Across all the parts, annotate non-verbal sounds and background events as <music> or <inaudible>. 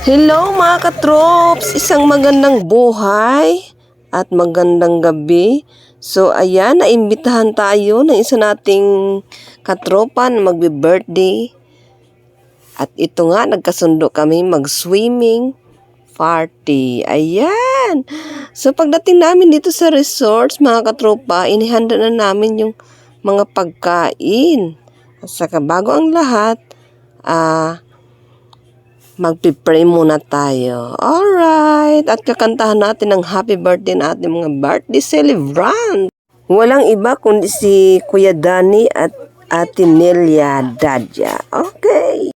Hello mga katrops! Isang magandang buhay at magandang gabi. So ayan, naimbitahan tayo ng isa nating katropa na magbe-birthday. At ito nga, nagkasundo kami mag-swimming party. Ayan! So pagdating namin dito sa resorts, mga katropa, inihanda na namin yung mga pagkain. At saka bago ang lahat, ah, magpipray muna tayo. Alright! At kakantahan natin ang happy birthday na ating mga birthday celebrant. Walang iba kundi si Kuya Dani at Ate Nelia Dadya. Okay.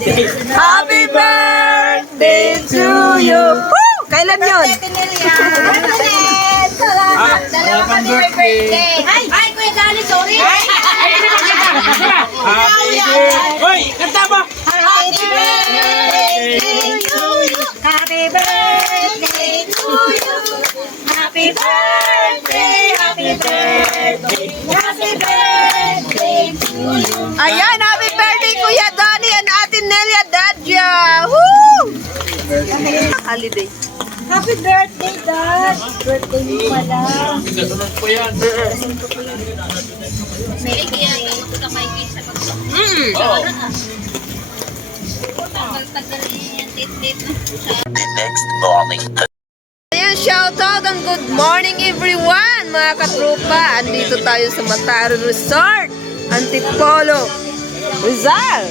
Birthday! Happy birthday to you! Woo! Kailan yun? Wala pang birthday. Ay, ay, Kuya Dali, sorry. Happy birthday! Hoy, kanta mo! Happy birthday to you. Happy birthday to you. Happy birthday, happy birthday, happy birthday to you. Ayan, happy birthday Kuya Dani and Ate Nelia Dadya! Woo! Holiday. Happy birthday, Dad. Birthday mo pala. Kasunod po yan. May kaya ito ka may kisa pag Mm. tagal-tagal yan, date-date na po siya. Ayan, shoutout and good morning everyone, mga katrupa. Andito tayo sa Mataro Resort, Antipolo, Rizal.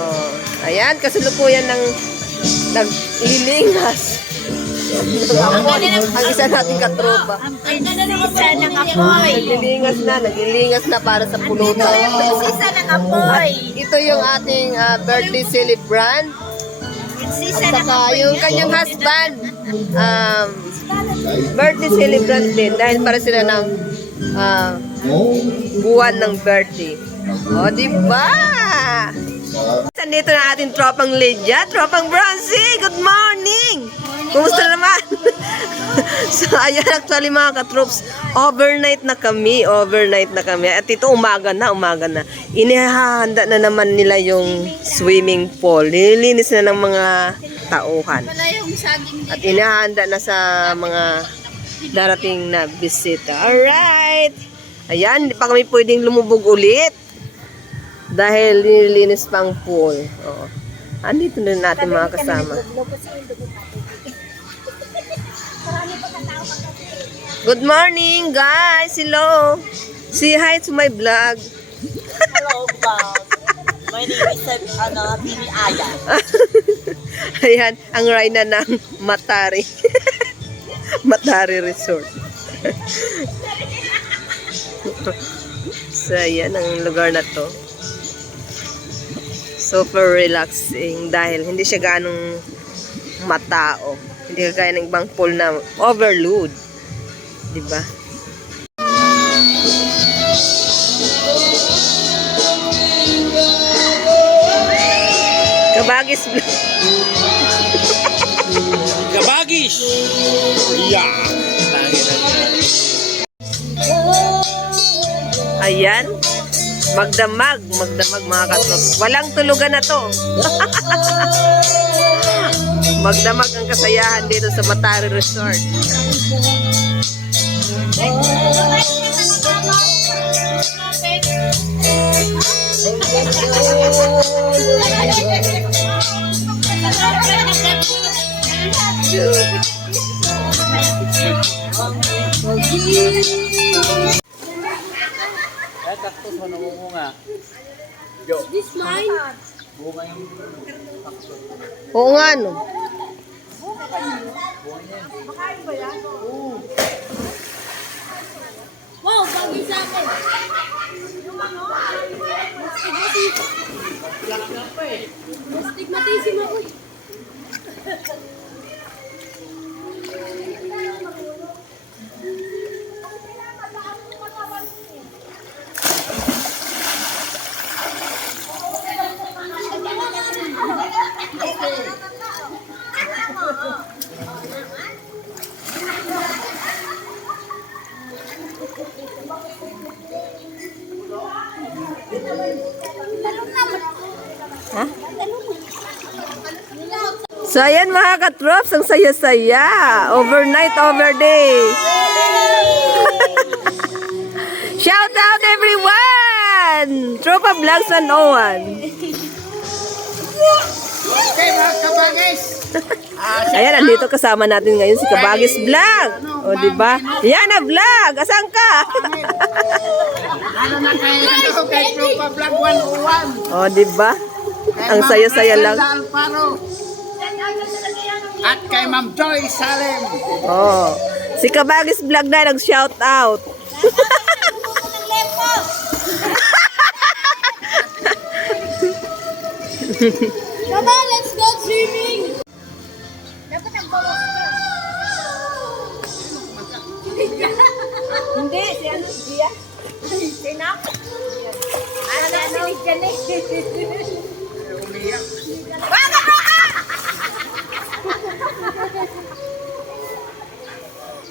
Oh, ayan, kasalukuyan ng naglilingas. ang isa nating katrupa. Ang isa ng apoy. Naglilingas na, naglilingas na para sa pulutan. Isa ng apoy. Ito yung ating ah, birthday celebrant. At saka yung kanyang husband, um, birthday celebrant din dahil para sila ng ah, buwan ng birthday. O, di ba? Nandito na ating tropang Lydia, tropang Bronzy. Good morning! Kumusta naman? <laughs> so, ayan actually mga katroops, overnight na kami, overnight na kami. At ito umaga na, umaga na. Inihahanda na naman nila yung swimming pool. Nililinis na ng mga tauhan. At inihahanda na sa mga darating na bisita. Alright! Ayan, hindi pa kami pwedeng lumubog ulit. Dahil nililinis pang pool. Oo. Andito na natin mga kasama. <laughs> Good morning, guys! Hello! Say hi to my vlog. Hello, vlog. My name is ano, Bini Aya. <laughs> Ayan, ang rayna ng Matari. <laughs> Matari Resort. so, ayan ang lugar na to. Super relaxing dahil hindi siya ganong matao. Hindi kagaya ng ibang pool na overload. Diba? Kabagis vlog. <laughs> Kabagis! Yeah! Ayan. Magdamag, magdamag mga katrop. Walang tulugan na to. <laughs> magdamag ang kasayahan dito sa Matari Resort. Tapos ano bunga? Yo. This mine? Bunga yung Oo nga no. Bunga ba yun? Bunga. Makain ba yan? Oo. Wow, bagay sa akin. Yung ano? Mas So, ayan mga katrops, ang saya-saya. Overnight, overday. <laughs> Shout out everyone! Tropa Vlogs 101. Okay mga kabagis. <laughs> Ayan, andito kasama natin ngayon si Kabagis Vlog. O, di ba? Yan na vlog! Asan ka? Ano na kayo ano, kay Tropa Vlog 101. o, di ba? Ang saya-saya lang. At kay Ma'am Joy Salem. Oh. Si Kabagis Vlog na nag-shout out. Come <laughs>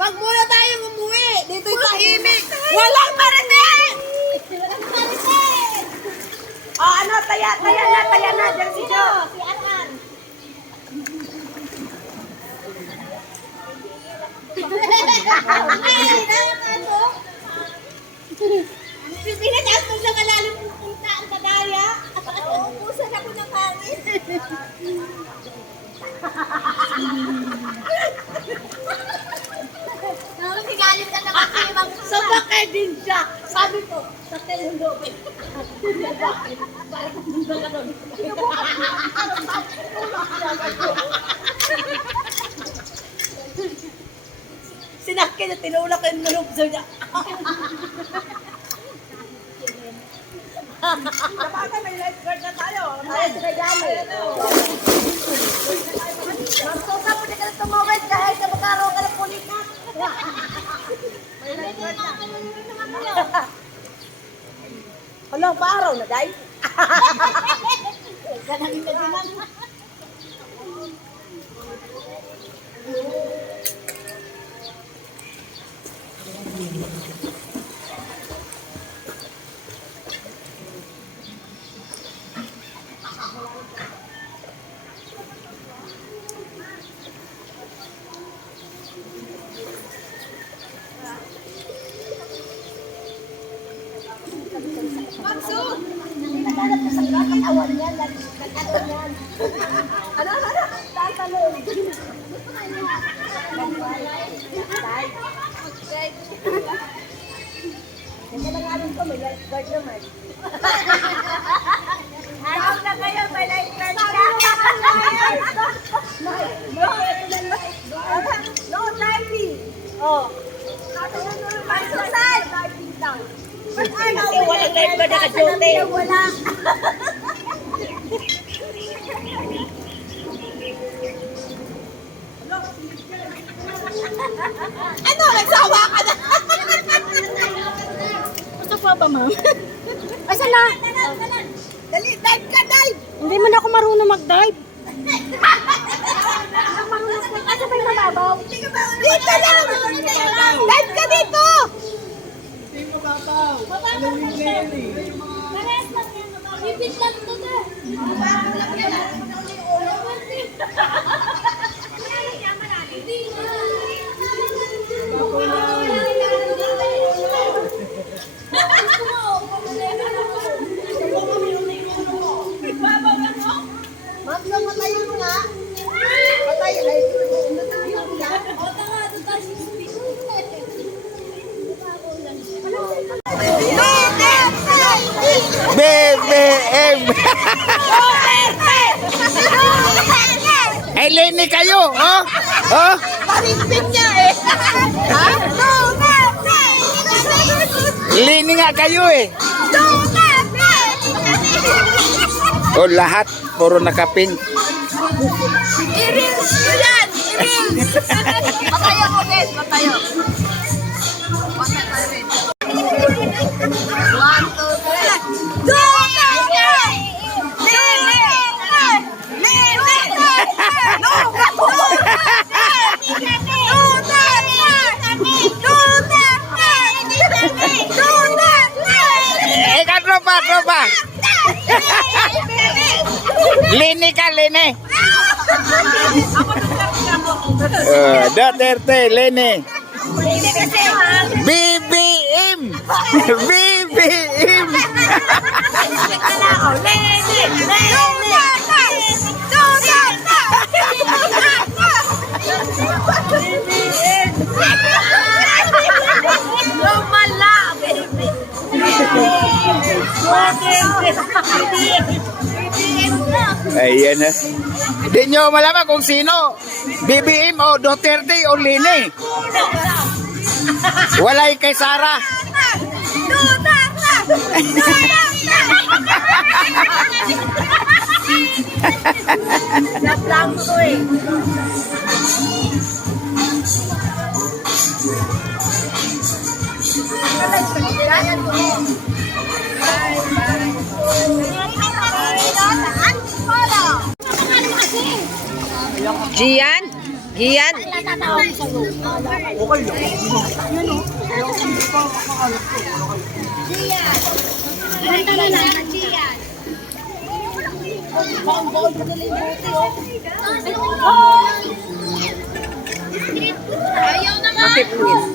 Wag muna tayo umuwi. Dito'y tahimik. Walang marites! Walang marites! Oh, ano, taya, taya na, taya na. Diyan si Jo. Si Anan. Ay, ano? Pinataas mo sa malalim pupunta ang kadaya. Uubusan ako ng hangin. Nakakigalit ka naman kayo mag Sa bakay din siya. Sabi ko, sa telundo. Sinakyan niya, tinulak yung nulog sa niya. Dapat may lifeguard na tayo. Ay, sila dyan eh. Magsuka mo na ka na tumawid kahit na magkaroon ka ng pulikat. <laughs> Hala, paaraw na, day. <laughs> Ganang ito din lang. Ano, ano, ano? Tatalon. Kasi lang alam ko, may lifeguard naman. Ano na kayo, may lifeguard ka? No diving. Oh. Pagsusal. Diving daw. Walang lifeguard na ka-jote. Wala. Ano? Nagsawa ka na? Gusto pa ba, ma'am? <laughs> Asan na? Dali, dive ka, dive! Hindi man ako marunong mag-dive. <laughs> Asa ba yung mababaw? Dito lang! Dive ka dito! Hindi mababaw. Mababaw ka siya. Parehas lang yan. Bibit lang to, sir. Ma'am, <laughs> Lenny kayo, oh! Oh! Parispin niya eh. Ha? Lenny nga kayo eh! Oh, lahat, puro nakapink. Nyo yan! I-reels! Patayo ko, guys. Patayo. Lini ka, Lini. Uh, Duterte, Lini. BBM! BBM! Lene! Lene! Lumala, baby. Ayan na. Hindi nyo malaman kung sino. BBM o Duterte o Lini. Walay kay Sara. Lang <laughs> ko eh. Gian? Gian? Ayaw naman. Bakit mo yun?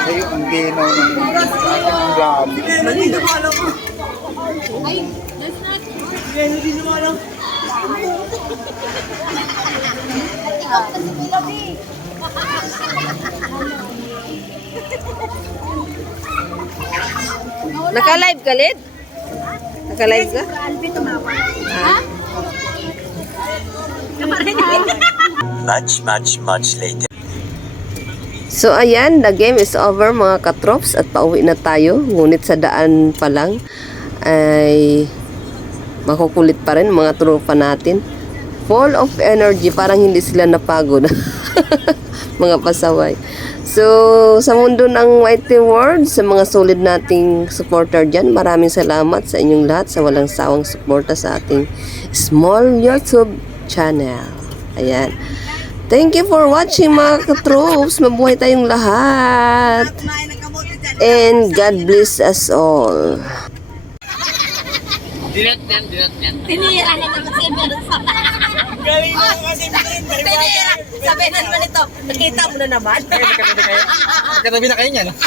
Ay, ang ginaw ng ang grabe. Ay, that's not. Naka-live ka, Lid? Naka-live ka? Ha? Much, much, much later. So ayan, the game is over mga katrops at pauwi na tayo. Ngunit sa daan pa lang ay makukulit pa rin mga tropa natin. Full of energy, parang hindi sila napagod. <laughs> mga pasaway. So, sa mundo ng Whitey World, sa mga solid nating supporter dyan, maraming salamat sa inyong lahat sa walang sawang suporta sa ating small YouTube channel. Ayan. Thank you for watching mga katroops. Mabuhay tayong lahat. And God bless us all. Tinira na naman. Galing mo kasi Tinira. Sabi na naman ito. Nakita mo na naman. Katabi na kayo niyan. <laughs>